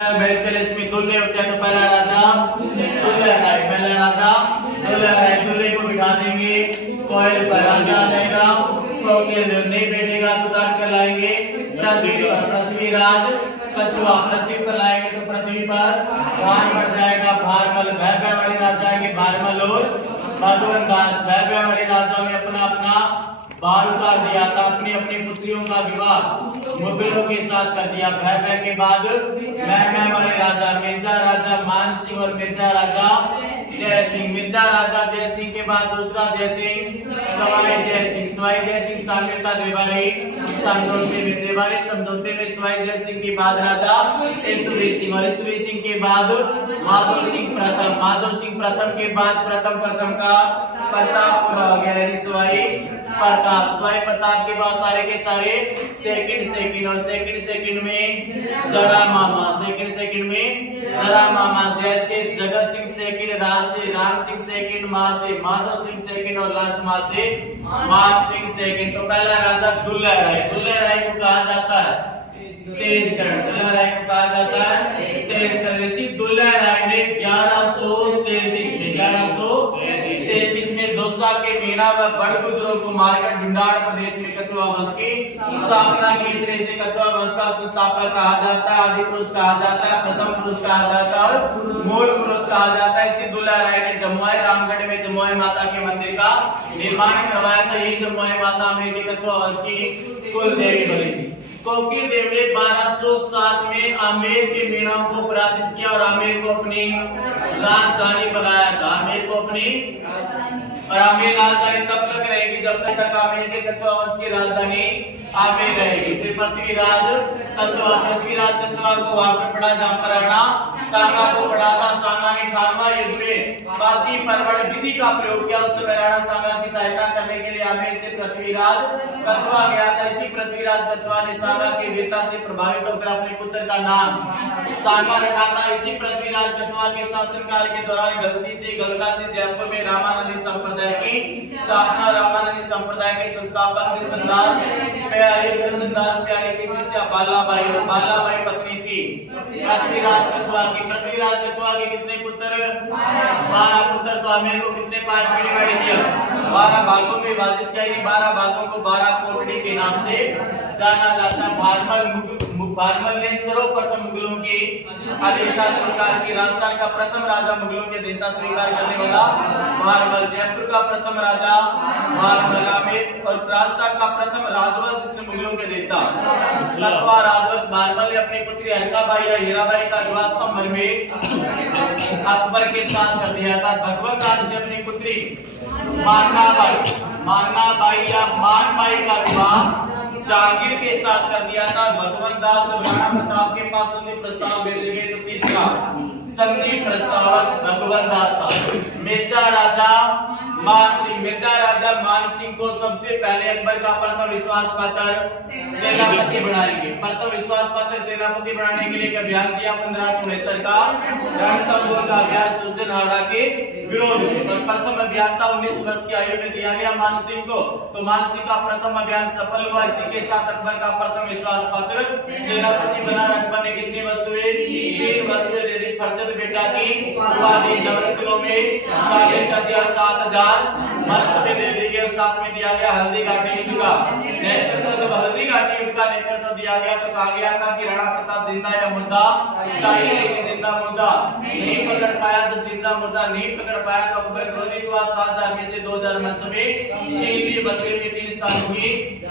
इसमें दुल्हे होते हैं तो पहला राजा दुल्हा राय दुल्हे को बिठा देंगे कोयल पर, राजा आ जाएगा, कोकिल नहीं बैठेगा तो तार कर लाएंगे पृथ्वी पर, पृथ्वीराज कछुआ पृथ्वी पर लाएंगे तो पृथ्वी पर भार बढ़ जाएगा भारमल, भय वाले राजा आएंगे भारमल और भगवान दास। भय वाले राजाओं ने अपना अपना भार उतार दिया था, अपनी अपनी पुत्रियों का विवाह मुगलों के साथ कर दिया। भय के बाद मैं वाले राजा मिर्जा राजा मान सिंह और मिर्जा राजा जय सिंह। मिर्जा राजा जय सिंह के बाद दूसरा जय सिंह सवाई जय सिंह शामिल था देवारी समझौते में, देवारी समझौते में सवाई जय सिंह के बाद राजा ईश्वरी सिंह और ईश्वरी सिंह के बाद माधव सिंह प्रथम के बाद प्रथम का प्रताप पूरा हो गया, यानी सवाई प्रताप के बाद सारे के सारे सेकंड और सेकंड में जरा मामा जैसे जगत सिंह सेकंड, राम सिंह सेकंड, मां से माधव सिंह सेकंड और लास्ट मां से मान सिंह सेकंड। तो पहला राजा दुल्हा राय को कहा जाता है तेजकरण, दुल्हा राय को कहा जाता है तेजकरण। इसी दुल्हा राय ने 1137 में दोसा के मीना व बड़गुजरों को मारकर भिंडार प्रदेश में कछुआ वंश की स्थापना की। इसे कछुआ वंश का संस्थापक कहा जाता है, आदि पुरुष कहा जाता है, प्रथम पुरुष कहा जाता है और मूल पुरुष कहा जाता है। इसी दुल्हा राय ने जमुई रामगढ़ में जमुई माता के मंदिर का निर्माण करवाया था। यही जमुई माता में कछुआ वंश की कुल देवी बनी थी। कोकिल देव ने 1207 में आमेर के मीणा को पराजित किया और आमेर को अपनी राजधानी बनाया था। आमेर राजधानी तब तक रहेगी जब तक आमेर के कछुआ वंश की राजधानी आमेर रहेगी। फिर पृथ्वीराज कछुआ को वहां पर पड़ा जहां पर राणा सांगा को पड़ा था। सांगा ने खारवा युद्ध में पाती परवड़ विधि का प्रयोग किया। उस समय राणा सांगा की सहायता करने के लिए आमेर से पृथ्वीराज कछुआ गया था। इसी पृथ्वीराज कछुआ ने सांगा की वीरता से प्रभावित होकर अपने पुत्र का नाम सांगा रखा था। इसी पृथ्वीराज कछुआ के शासनकाल के दौरान गलती से जयपुर में रामानंदी संप्रदाय की स्थापना, रामानंदी संप्रदाय के संस्थापक कृष्णदास प्यारे की शिष्या बालाबाई पत्नी थी पृथ्वीराज कछुआ की। पृथ्वीराज कछुआ के कितने पुत्र? 12 पुत्र। तो आमेर को कितने पार्ट में डिवाइड किया? 12 भागों में विभाजित किया। 12 भागों को 12 कोटड़ी के नाम से जाना जाता है। भारमल ने सर्वप्रथम मुगलों की अधीनता स्वीकार की। राजस्थान का प्रथम राजा मुगलों की अधीनता स्वीकार करने वाला भारमल। जयपुर का प्रथम राजा भारमल। आमेर और राजस्थान का प्रथम राजवंश जिसने मुगलों के अधीनता कछुआ राजवंश। भारमल ने अपनी पुत्री अलकाबाई या हीराबाई का विवाह संभर में अकबर के साथ कर दिया था। भगवत दास ने अपनी पुत्री माननाबाई या मानबाई का विवाह जहांगीर के साथ कर दिया था। भगवत दास जब राणा प्रताप के पास संधि प्रस्ताव भेजे गए तो तीसरा संधि प्रस्तावक भगवत दास था। मिर्जा राजा मान सिंह को सबसे पहले अकबर का प्रथम विश्वास पात्र सेनापति बनाएंगे। प्रथम विश्वास पात्र सेनापति बनाने के लिए एक अभियान किया 1569 का रणथंभौर का अभियान सुरजनहाड़ा के विरोध में। प्रथम अभियान था 19 वर्ष की आयु में दिया गया मान सिंह को। तो मान सिंह का प्रथम अभियान सफल हुआ। इसी के साथ अकबर का प्रथम विश्वास पात्र सेनापति बना। अकबर ने कितनी वस्तुएं? 3 वस्तुएं दे दी। फरजद बेटा की उपाधि नवरत्नों में शामिल कर दिया। 7000 मनसबें दे दी गई। साथ में दिया गया हल्दी घाटी युद्ध का नेतृत्व। जब हल्दी घाटी युद्ध का नेतृत्व दिया गया तो कहा गया था कि राणा प्रताप जिंदा या मुर्दा चाहिए, लेकिन जिंदा मुर्दा नहीं पकड़ पाया। तो जिंदा मुर्दा नहीं पकड़ पाया तो अकबर क्रोधित हुआ। 7000 में से 2000 मनसबें छीन ली। बदले में 3 स्थानों की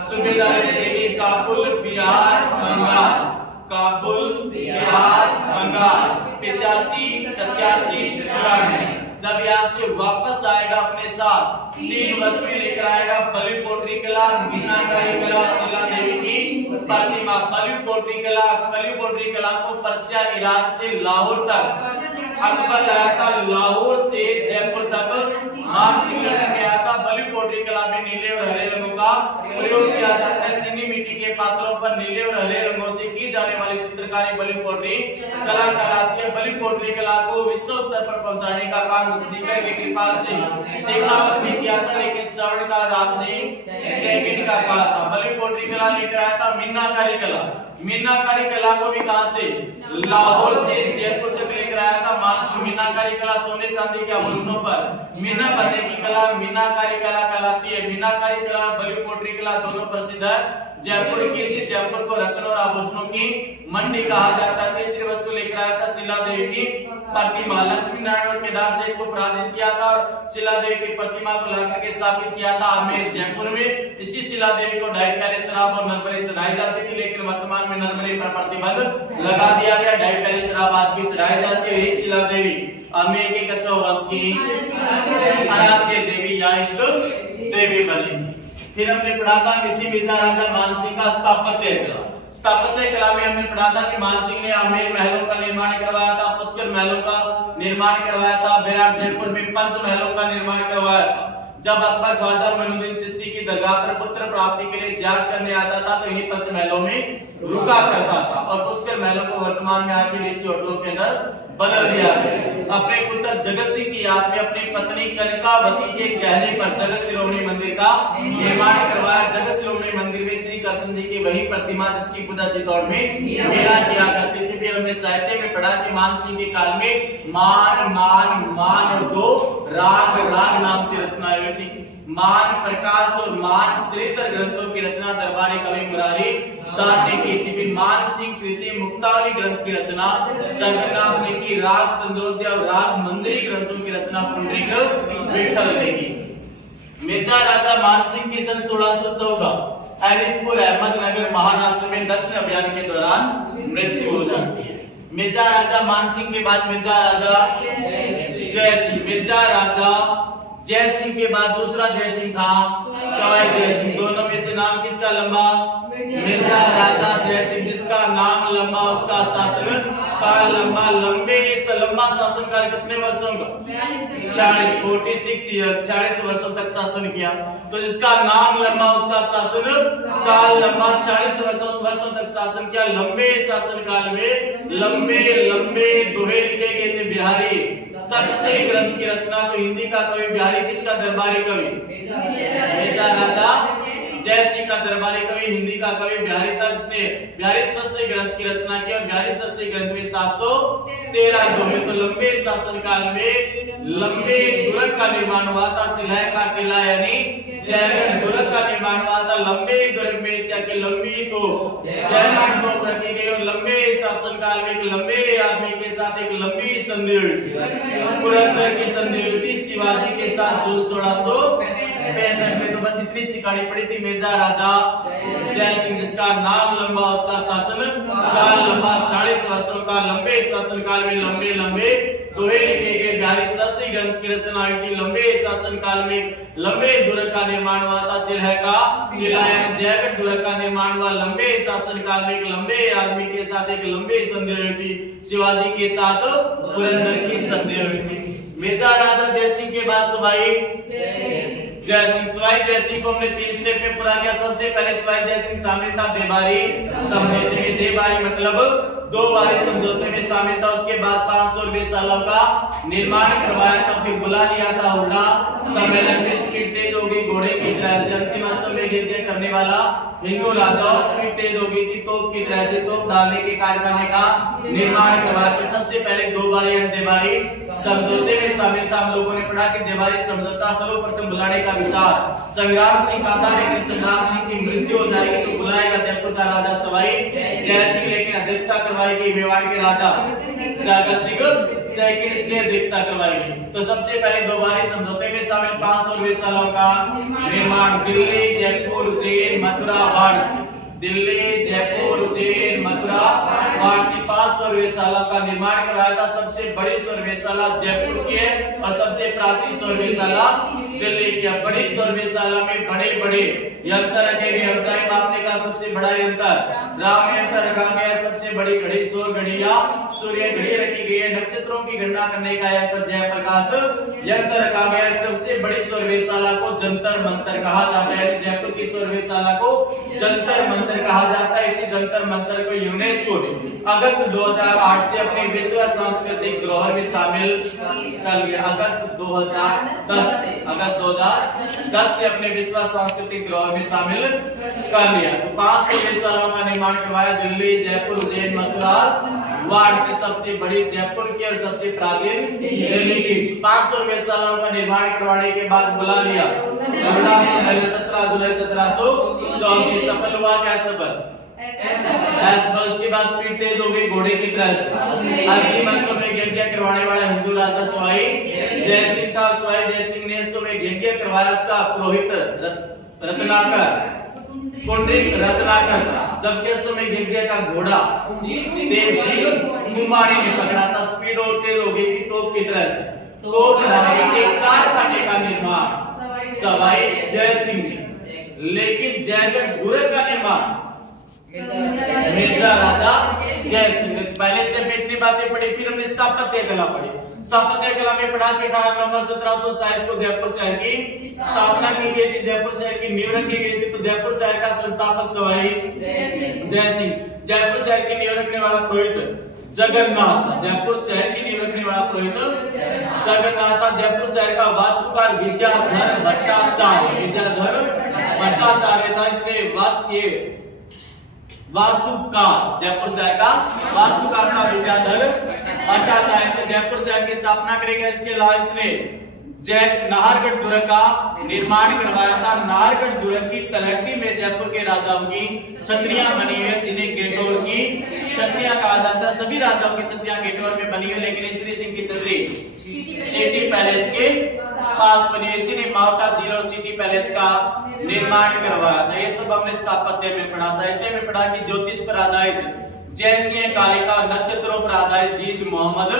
सूबेदारी दे दी। काबुल बिहार बंगाल 85, 87, 94। जब यहाँ से वापस आएगा अपने साथ 3 वस्तुएं लेकर आएगा। बलि पोटरी कला, मीनाकारी कला, शिला देवी की प्रतिमा। बलि पोटरी कला को पर्शिया इराक से लाहौर तक अकबर लाया था। लाहौर से जयपुर तक मान सिंह लेकर गया था। बलि पोटरी कला में नीले और हरे रंगों का प्रयोग किया जाता है। चीनी मिट्टी के पात्रों पर नीले और हरे रंगों से की जाने वाली चित्र चित्रकारी बलि पोट्री कला कहलाती है। बलि पोट्री कला को विश्व स्तर पर पहुंचाने का काम सीकर के कृपाल सिंह शेखावत ने किया था, लेकिन स्वर्णकार राम सिंह सेकंड का कहा था। बलि पोट्री कला लेकर आया था मीनाकारी कला। मीनाकारी कला को भी कहां से, लाहौर से जयपुर तक लेकर आया था मानसिंह। मीनाकारी कला सोने चांदी के आभूषणों पर मीना बनने की कला मीनाकारी कला कहलाती है। मीनाकारी कला और बलि पोट्री कला दोनों प्रसिद्ध है। जयपुर की, इसी जयपुर को रत्न और आभूषणों की मंडी कहा जाता है। तीसरी वस्तु लेकर आया था शिला देवी की प्रतिमा। लक्ष्मी नारायण और केदार सेठ को पराजित किया था और शिला देवी की प्रतिमा को लाकर के स्थापित किया था आमेर जयपुर में। इसी शिला देवी को 2.5 प्याले शराब और नरबली चढ़ाई जाती थी, लेकिन वर्तमान में नरबली पर प्रतिबंध लगा दिया गया। 2.5 प्याले शराब आज की चढ़ाई जाती है। यही शिला देवी आमेर के कच्छा वंश की आराध्य देवी या इष्ट देवी बनी थी। फिर हमने पढ़ा था इसी मिर्जा राजा मानसिंह का स्थापत्य कला। स्थापत्य कला में हमने पढ़ा था कि मानसिंह ने आमेर महलों का निर्माण करवाया था, पुष्कर महलों का निर्माण करवाया था, विराट जयपुर में पंच महलों का निर्माण करवाया था। जब अकबर ख्वाजा मोइनुद्दीन चिश्ती की दरगाह पर पुत्र प्राप्ति के लिए जियारत करने आता था तो इन्हीं पंच महलों में रुका करता था और पुष्कर महलों को वर्तमान में आरकेडीएस के होटलों के अंदर बदल दिया गया। अपने पुत्र जगत सिंह की याद में अपनी पत्नी कनकावती के कहने पर जगत शिरोमणि मंदिर का निर्माण करवाया। जगत शिरोमणि मंदिर में श्री कृष्ण जी की वही प्रतिमा जिसकी पूजा चित्तौड़ में मेला किया करती थी। फिर हमने साहित्य में पढ़ा कि मान सिंह के काल में मान मान मान और दो राग राग नाम से रचना हुई थी। मान प्रकाश और मान त्रितर ग्रंथों की रचना दरबारी कवि मुरारी दास ने की थी। मान सिंह कृति मुक्तावली ग्रंथ की रचना चंद्रनाथ ने की। राग चंद्रोदय और राग मंदिरी ग्रंथों की रचना पुंडरीक विठल ने की। मिर्जा राजा मान सिंह की सन 1614 अलीपुर अहमदनगर महाराष्ट्र में दक्षिण अभियान के दौरान मृत्यु हो जाती है। मिर्जा राजा मान सिंह के बाद मिर्जा राजा जय सिंह। मिर्जा राजा जय सिंह के बाद दूसरा जय सिंह था सवाई जय सिंह। दोनों में से नाम किसका लंबा? मिर्जा राजा जय सिंह। जिसका नाम लंबा उसका शासन काल लंबा। लंबा शासन काल कितने वर्षों का? 46 ईयर्स, 40 वर्षों तक शासन किया। तो जिसका नाम लंबा उसका शासन काल लंबा। 40 वर्षों तक शासन किया। लंबे शासन काल में लंबे लंबे दोहे लिखे गए थे। बिहारी सबसे ग्रंथ की रचना तो हिंदी का कवि बिहारी किसका दरबारी कवि? मिर्जा राजा जय सिंह का दरबारी कवि हिंदी का कवि बिहारी था, जिसने बिहारी सस्य ग्रंथ की रचना की। और बिहारी सस्य ग्रंथ में 713 दोहे। तो लंबे शासन काल में लंबे दुर्ग का निर्माण हुआ था। चिल्हाय का किला यानी जयगढ़ दुर्ग का निर्माण हुआ था। लंबे दुर्ग में से के लंबी तो जयगढ़ तोप रखी गई और लंबे शासन काल में एक लंबे आदमी के साथ एक लंबी संधि हुई थी। पुरंदर की संधि हुई थी शिवाजी के साथ जून 1665 में। तो बस इतनी सिकाड़ी पड़ी थी। मिर्जा राजा जय सिंह जिसका नाम लंबा उसका शासन काल लंबा। 40 वर्षों का लंबे शासन काल में लंबे लंबे दोहे लिखे गए। बिहारी सस्य ग्रंथ की रचना हुई थी। लंबे शासन काल में लंबे दुर्ग का निर्माण हुआ था। चिल्हाय का किला यानी जयगढ़ दुर्ग का निर्माण हुआ। लंबे शासन काल में एक लंबे आदमी के साथ एक लंबे संधि हुई थी। शिवाजी के साथ पुरंदर की संधि हुई थी। मिर्जा राजा जय सिंह के बाद सवाई जय सिंह। सवाई जय सिंह को हमने 3 स्टेप में पूरा किया। सबसे पहले सवाई जय सिंह शामिल था देबारी समझौते में। देबारी मतलब 2 बारी समझौते में शामिल था। उसके बाद 500 वेधशालाओं का निर्माण करवाया था। फिर बुला लिया था हुड्डा सम्मेलन में। स्पीड तेज हो गई घोड़े की तरह से। अंतिम समय युद्ध करने वाला हिंदू राजा। स्पीड तेज हो गई थी तोप की तरह से। तोप डालने के कारखाने का निर्माण करवाया था। सबसे पहले 2 बारी देबारी समझौते में शामिल था। हम लोगों ने पढ़ा कि देबारी समझौता सर्वप्रथम बुलाने का विचार संग्राम सिंह का था, लेकिन संग्राम सिंह की मृत्यु हो जाएगी तो बुलाएगा जयपुर का राजा सवाई जय सिंह, लेकिन अध्यक्षता करवाएगी मेवाड़ के राजा जगत सिंह सेकंड से अध्यक्षता करवाएगी। तो सबसे पहले 2 बारी समझौते में शामिल 500 वेधशालाओं का निर्माण। दिल्ली जयपुर उज्जैन मथुरा वाराणसी। दिल्ली जयपुर उज्जैन मथुरा वाराणसी 500 वेधशाला का निर्माण करवाया था। सबसे बड़ी सौर वेधशाला जयपुर की है और सबसे प्राचीन सौर वेधशाला दिल्ली की है। बड़ी सौर वेधशाला में बड़े बड़े यंत्र रखे गए। ऊंचाई मापने का सबसे बड़ा यंत्र राम यंत्र रखा गया। सबसे बड़ी घड़ी सौर घड़ी या सूर्य घड़ी रखी गई है। नक्षत्रों की गणना करने का यंत्र जय प्रकाश यंत्र रखा गया है। सबसे बड़ी सौर वेधशाला को जंतर मंतर कहा जाता है। जयपुर की सौर वेधशाला को जंतर मंतर कहा जाता है। इसी जंतर मंतर को यूनेस्को ने अगस्त 2008 से अपने विश्व सांस्कृतिक धरोहर में शामिल कर लिया। अगस्त 2010 से अपने विश्व सांस्कृतिक धरोहर में शामिल कर लिया। तो 500 वेधशालाओं का निर्माण करवाया। दिल्ली, जयपुर, उज्जैन, मथुरा, वार्ड से सबसे बड़ी जयपुर की और सबसे प्राचीन दिल्ली की। 500 वेधशालाओं का निर्माण करवाने के बाद बुला लिया 17 जुलाई 1734। सफल हुआ क्या? सफल उसके बाद स्पीड तेज हो गई घोड़े की तरह से। अगली मौसम में यज्ञ करवाने वाला हिंदू राजा सवाई जय सिंह था। सवाई जय सिंह ने इसमें यज्ञ करवाया। उसका पुरोहित रत्नाकर था, जबकि उस समय यज्ञ का घोड़ा देव सिंह कुमारी ने पकड़ा था। स्पीड और तेज हो गई कि तोप की तरह से। तोप के कारखाने का निर्माण सवाई जय सिंह ने, लेकिन जयगढ़ गुरु का निर्माण मिर्जा राजा जय सिंह ने। पहले स्टेप में इतनी बातें पढ़ी, फिर हमने स्थापत्य कला पढ़ी। स्थापत्य कला में पढ़ा कि 18 नवंबर 1727 को जयपुर शहर की स्थापना की गई थी। जयपुर शहर की नींव रखी गई थी। तो जयपुर शहर का संस्थापक सवाई जय सिंह। जयपुर शहर की नींव रखने वाला पुरोहित जगन्नाथ। जयपुर शहर की नींव रखने वाला पुरोहित जगन्नाथ। जयपुर शहर का वास्तुकार विद्याधर भट्टाचार्य था। इसमें वास्तुकार जयपुर शहर का वास्तुकार का विद्याधर भट्टाचार्य। जयपुर शहर की स्थापना करेगा। इसके अलावा इसने नाहरगढ़ दुर्ग का निर्माण करवाया था। नाहरगढ़ दुर्ग की तलहटी में जयपुर के राजाओं की छतरियां बनी हुई है, जिन्हें गेटोर की छतरियां कहा जाता है। सभी राजाओं की छतरियां गेटोर में बनी हुई, लेकिन श्री सिंह की छतरी सिटी पैलेस के पास बनी। इसी ने माउंट जीरो और सिटी पैलेस का निर्माण करवाया था। ये सब हमने स्थापत्य में पढ़ा। साहित्य में पढ़ा कि ज्योतिष पर आधारित जैसी कालिका नक्षत्रों पर आधारित जीत मोहम्मद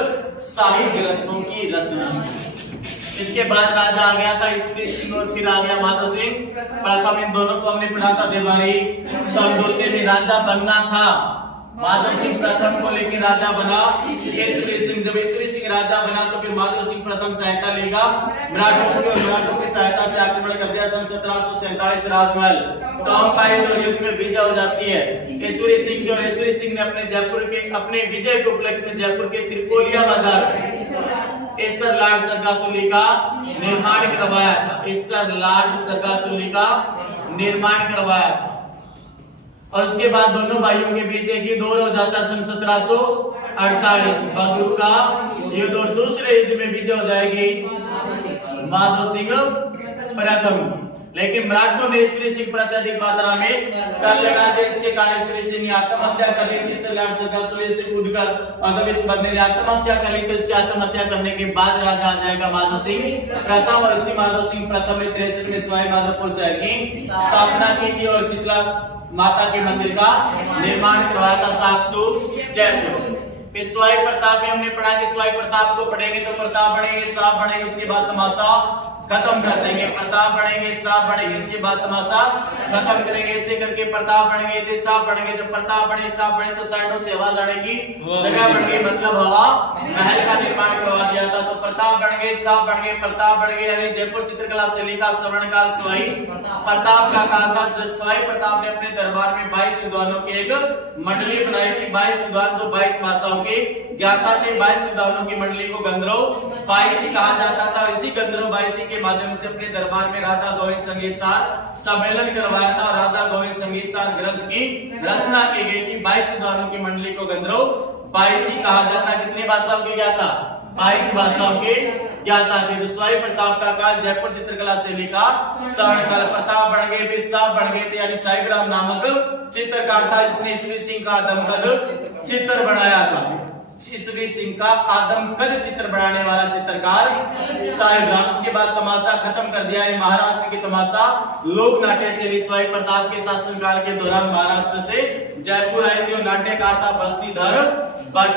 शाही ग्रंथों की रचना। इसके बाद राजा आ गया था श्री सिंह और फिर आ गया माधव सिंह प्रथम। इन दोनों को हमने पढ़ा था देवारी समझौते में राजा बनना था। माधव सिंह प्रथम को लेकर राजा बना श्री सिंह। जब श्री सिंह राजा बना तो फिर माधव सिंह प्रथम सहायता लेगा मराठों की सहायता से आक्रमण कर दिया। सन 1747 राजमहल टॉमपाइल और युद्ध में विजय हो जाती है। ईश्वरी सिंह ने अपने जयपुर के अपने विजय के उपलक्ष्य में जयपुर के त्रिपोलिया बाजार ईश्वर लार्ड सरगासुली का निर्माण करवाया था। ईश्वर लार्ड सरगासुली का निर्माण करवाया था। और उसके बाद दोनों भाइयों के बीच एक युद्ध हो जाता है सन 1748 बगरू का युद्ध। और दूसरे युद्ध में विजय हो जाएगी माधव सिंह प्रथम। लेकिन मराठों ने श्री सिंह पर अत्यधिक मात्रा में कर लगा दिया। इसके कारण श्री सिंह ने आत्महत्या कर ली। सरगासुली से कूदकर और जब इस बंदे ने आत्महत्या कर ली तो इसकी आत्महत्या करने के बाद राजा आ जाएगा माधव सिंह प्रथम। और इसी माधव सिंह प्रथम ने 63 में सवाई माधोपुर शहर की स्थापना की थी और शीतला माता के मंदिर का निर्माण करवाया था साक्षु जयपुर। इस सवाई प्रताप में हमने पढ़ा कि सवाई प्रताप को पढ़ेंगे तो प्रताप बढ़ेंगे, साफ बढ़ेंगे, उसके बाद तमाशा खत्म कर देंगे। प्रताप बढ़ेंगे, साफ बढ़ेंगे, उसके बाद तमाशा खत्म करेंगे। ऐसे करके प्रताप बढ़ेंगे, साफ बढ़ेंगे। जब प्रताप बढ़े, साफ बढ़े तो साइडों से आवाज आने की जगह बढ़ गई, मतलब हवा महल का निर्माण करवा दिया था। तो प्रताप बढ़ गए, साफ बढ़ गए, प्रताप बढ़ गए। यानी जयपुर चित्रकला शैली का स्वर्णकाल सवाई प्रताप का काल था। सवाई प्रताप ने अपने दरबार में 22 विद्वानों की एक मंडली बनाई थी। 22 विद्वान जो 22 भाषाओं के ज्ञाता थे। 22 विद्वानों की मंडली को गंधर्व बाईसी कहा जाता था। इसी गंधर्व बाईसी के माध्यम से अपने दरबार में राधा गोविंद संगीत सार सम्मेलन करवाया था। राधा गोविंद संगीत सार ग्रंथ की रचना की गई थी। 22 विद्वानों की मंडली को गंधर्व बाईसी कहा जाता। कितनी भाषाओं की ज्ञाता? 22 भाषाओं के ज्ञाता थे। तो सवाई प्रताप का काल जयपुर चित्रकला शैली का स्वर्णकाल। प्रताप बढ़ गए, फिर साफ बढ़ गए थे। यानी साईग्राम नामक चित्रकार था जिसने श्री सिंह का आदमकद चित्र बनाया था। श्री सिंह का आदमकद चित्र बनाने वाला चित्रकार साईग्राम। इसके बाद तमाशा खत्म कर दिया। महाराष्ट्र की तमाशा लोक नाट्य शैली सवाई प्रताप के शासनकाल के दौरान महाराष्ट्र से जयपुर आए थे। नाट्यकार था बंशीधर भट्ट।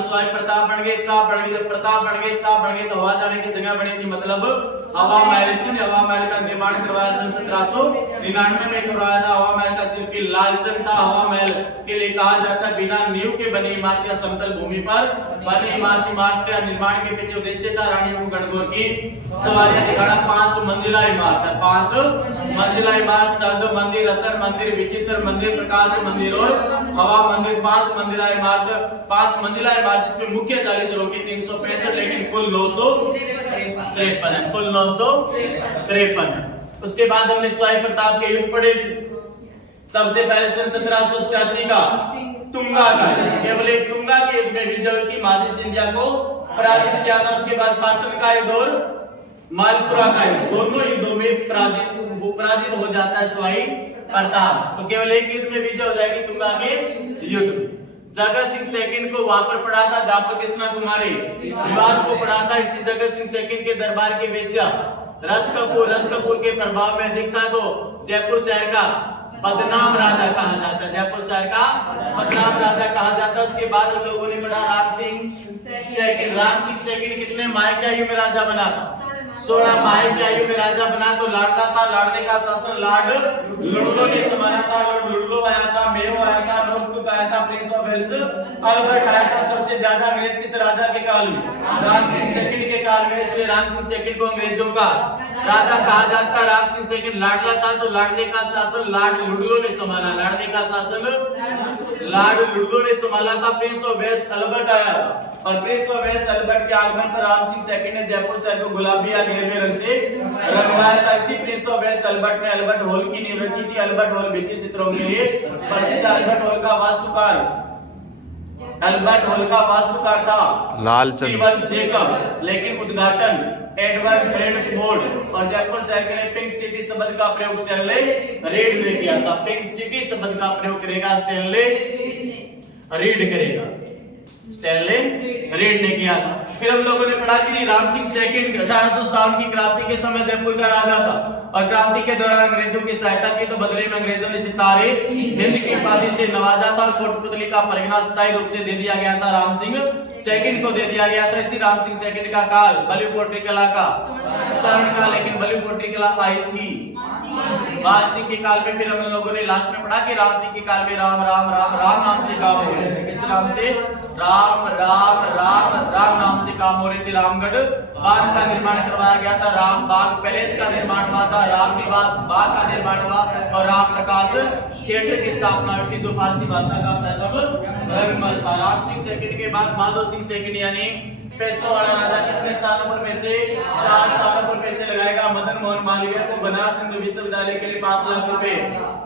सवाई प्रताप बढ़ गए, साफ बढ़ गए। जब प्रताप बढ़ गए, साफ बढ़ गए तो आवाज आने की जगह बनी थी, मतलब हवा महल, इसने हवा महल का निर्माण करवाया सन 1799 में करवाया था। हवा महल का शिल्पी लालचंद था। हवा महल के लिए कहा जाता है बिना नींव के बनी इमारत या समतल भूमि पर बनी इमारत का निर्माण के पीछे उद्देश्य था रानियों को गणगौर की सवारियां दिखाना। 5 मंजिला इमारत है, 5 मंजिला इमारत, शब्द मंदिर, रतन मंदिर, विचित्र मंदिर, प्रकाश मंदिर और हवा मंदिर। 5 मंजिला इमारत, 5 मंजिला इमारत जिसमें मुख्य दलित की 365 लेकिन कुल 953 है, कुल 953 है। उसके बाद हमने शिवाजी प्रताप के युद्ध पढ़े। सबसे पहले सन 1787 का तुंगा का, केवल एक तुंगा के युद्ध में विजय हुई थी, माझी सिंधिया को पराजित किया था। उसके बाद पाटन का युद्ध और मालपुरा का युद्ध, दोनों युद्धों में पराजित हो जाता है शिवाजी प्रताप। तो केवल एक युद्ध में विजय हो जाएगी, तुंगा के युद्ध में। जगत सिंह सेकंड को वहां पर पढ़ा था जहां पर कृष्णा कुमारी विवाद को पढ़ा था। इसी जगत सिंह सेकंड के दरबार के वेश्या रस कपूर के प्रभाव में अधिक था, तो जयपुर शहर का बदनाम राजा कहा जाता है, जयपुर शहर का बदनाम राजा कहा जाता है। उसके बाद हम लोगों ने पढ़ा राम सिंह सेकंड कितने माह की आयु में राजा बना था? 16 माह की आयु में राजा बना। तो लाडला था, लाडले का शासन लार्ड लुडलो ने संभाला था। लॉर्ड लुडलो आया था, मेरो आया था, नॉर्थ कुक आया था, प्रिंस ऑफ वेल्स अल्बर्ट आया था। सबसे ज्यादा अंग्रेज किस राजा के काल में? राम सिंह सेकंड के काल में। इसलिए राम सिंह सेकंड को अंग्रेजों का राजा कहा जाता है। राम सिंह सेकंड लाडला था, तो लाडले का शासन लॉर्ड लुडलो ने संभाला। लाडले का शासन लॉर्ड लुडलो ने संभाला था। प्रिंस ऑफ वेल्स अल्बर्ट आया और प्रिंस ऑफ वेल्स अल्बर्ट के आगमन पर राम सिंह सेकंड ने जयपुर शहर को गुलाबी या गेरुए रंग से रंगवाया था। इसी प्रिंस ऑफ वेल्स अल्बर्ट ने अल्बर्ट हॉल की नींव रखी थी। अल्बर्ट हॉल भित्ति चित्रों के लिए प्रसिद्ध। अल्बर्ट हॉल का वास्तुकार था स्टीवन जेकब, लेकिन उद्घाटन एडवर्ड ब्रेडफोर्ड और जयपुर शहर के लिए पिंक सिटी शब्द का प्रयोग स्टैनले रीड ने किया था। पिंक सिटी शब्द का प्रयोग करेगा स्टैनले रीड करेगा, स्टैनले रीड ने किया था। फिर हम लोगों ने पढ़ा कि राम सिंह सेकंड 1857 की क्रांति के समय जयपुर का राजा था और क्रांति के दौरान अंग्रेजों की सहायता की, तो बदले में अंग्रेजों ने सितारे हिंद की उपाधि से नवाजा था और कोटपुतली का परगना स्थायी रूप से दे दिया गया था, राम सिंह सेकंड को दे दिया गया था। इसी राम सिंह सेकंड का काल बलि पोट्री कला का स्वर्ण का, लेकिन बलि पोट्री कला आई थी मान सिंह के काल में। फिर हम लोगों ने लास्ट में पढ़ा कि राम सिंह के काल में राम राम राम राम नाम से काम हो रहे थे। इस नाम से राम राम राम राम नाम से काम हो रहे थे। रामगढ़ बाग का निर्माण करवाया गया था, राम बाग पैलेस का निर्माण हुआ था, राम निवास बाग का निर्माण हुआ और राम प्रकाश थिएटर की स्थापना हुई थी, जो फारसी भाषा का प्रथम रंगमंच था। राम सिंह सेकंड के बाद माधव सिंह सेकंड यानी पैसों वाला राजा कितने स्थानों पर पैसे? 4 स्थानों पर पैसे लगाएगा। मदन मोहन मालवीय को बनारस हिंदू विश्वविद्यालय के लिए 5 लाख रुपए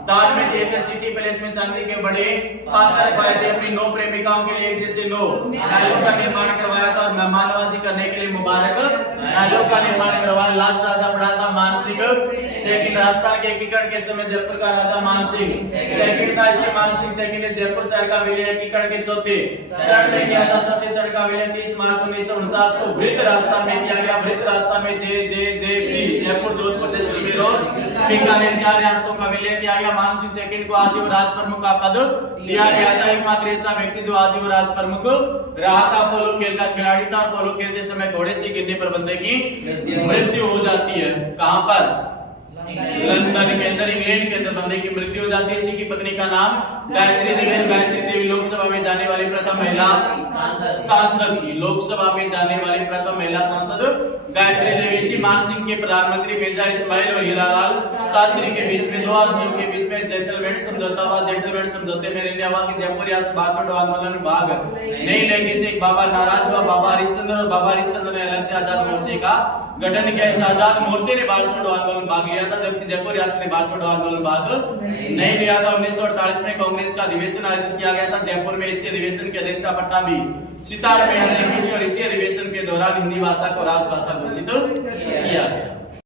दान में दिए थे। सिटी पैलेस में चांदी के बड़े पात्र रखवाए थे। अपनी 9 प्रेमिकाओं के लिए एक जैसे 9 डायलॉग का निर्माण करवाया था और मेहमाननवाजी करने के लिए मुबारक डायलॉग का निर्माण करवाया। लास्ट राजा पड़ा था मानसिंह सेकंड। राजस्थान के एकीकरण के समय जयपुर का राजा मानसिंह सेकंड था। इसे मानसिंह सेकंड ने जयपुर शहर का विलय एकीकरण के चौथे चरण में किया था। चौथे चरण का विलय 30 मार्च 1949 को वृत्त राजस्थान में किया गया। वृत्त राजस्थान में जयपुर, जोधपुर, जैसलमेर और बीकानेर 4 रियासतों का विलय किया गया। मानसिंह सेकंड को आदिव राज प्रमुख का पद दिया गया था। एकमात्र ऐसा व्यक्ति जो आदिव राज प्रमुख रहा था। पोलो खेल का खिलाड़ी था। पोलो खेलते समय घोड़े से गिरने पर बंदे की मृत्यु हो जाती है। कहां पर? लंदन के अंदर, इंग्लैंड के अंदर बंदे की मृत्यु हो जाती है। इसी की पत्नी का नाम गायत्री देवी। गायत्री देवी लोकसभा में जाने वाली प्रथम महिला सांसद थी। लोकसभा में जाने वाली प्रथम महिला सांसद गायत्री देवी। इसी मानसिंह के प्रधानमंत्री मिर्जा इस्माइल और हीरालाल शास्त्री के बीच में 2 आदमियों के बीच में जेंटलमैन समझौता हुआ। जेंटलमैन समझौते में निर्णय हुआ कि जयपुर या बात छोड़ो आंदोलन में भाग नहीं लेंगे। से एक बाबा नाराज हुआ। बाबा हरिश्चंद्र और बाबा हरिश्चंद्र ने अलग से आजाद मोर्चे का गठन किया। इस आजाद मोर्चे ने बाल छोड़ो आंदोलन भाग लिया था, जबकि जयपुर रियासत ने बाल छोड़ो आंदोलन भाग नहीं लिया था। 1948 में कांग्रेस का अधिवेशन आयोजित किया गया था। जयपुर में इसी अधिवेशन की अध्यक्षता पट्टाभी सितार में और इसी अधिवेशन के दौरान हिंदी भाषा को राजभाषा घोषित किया गया।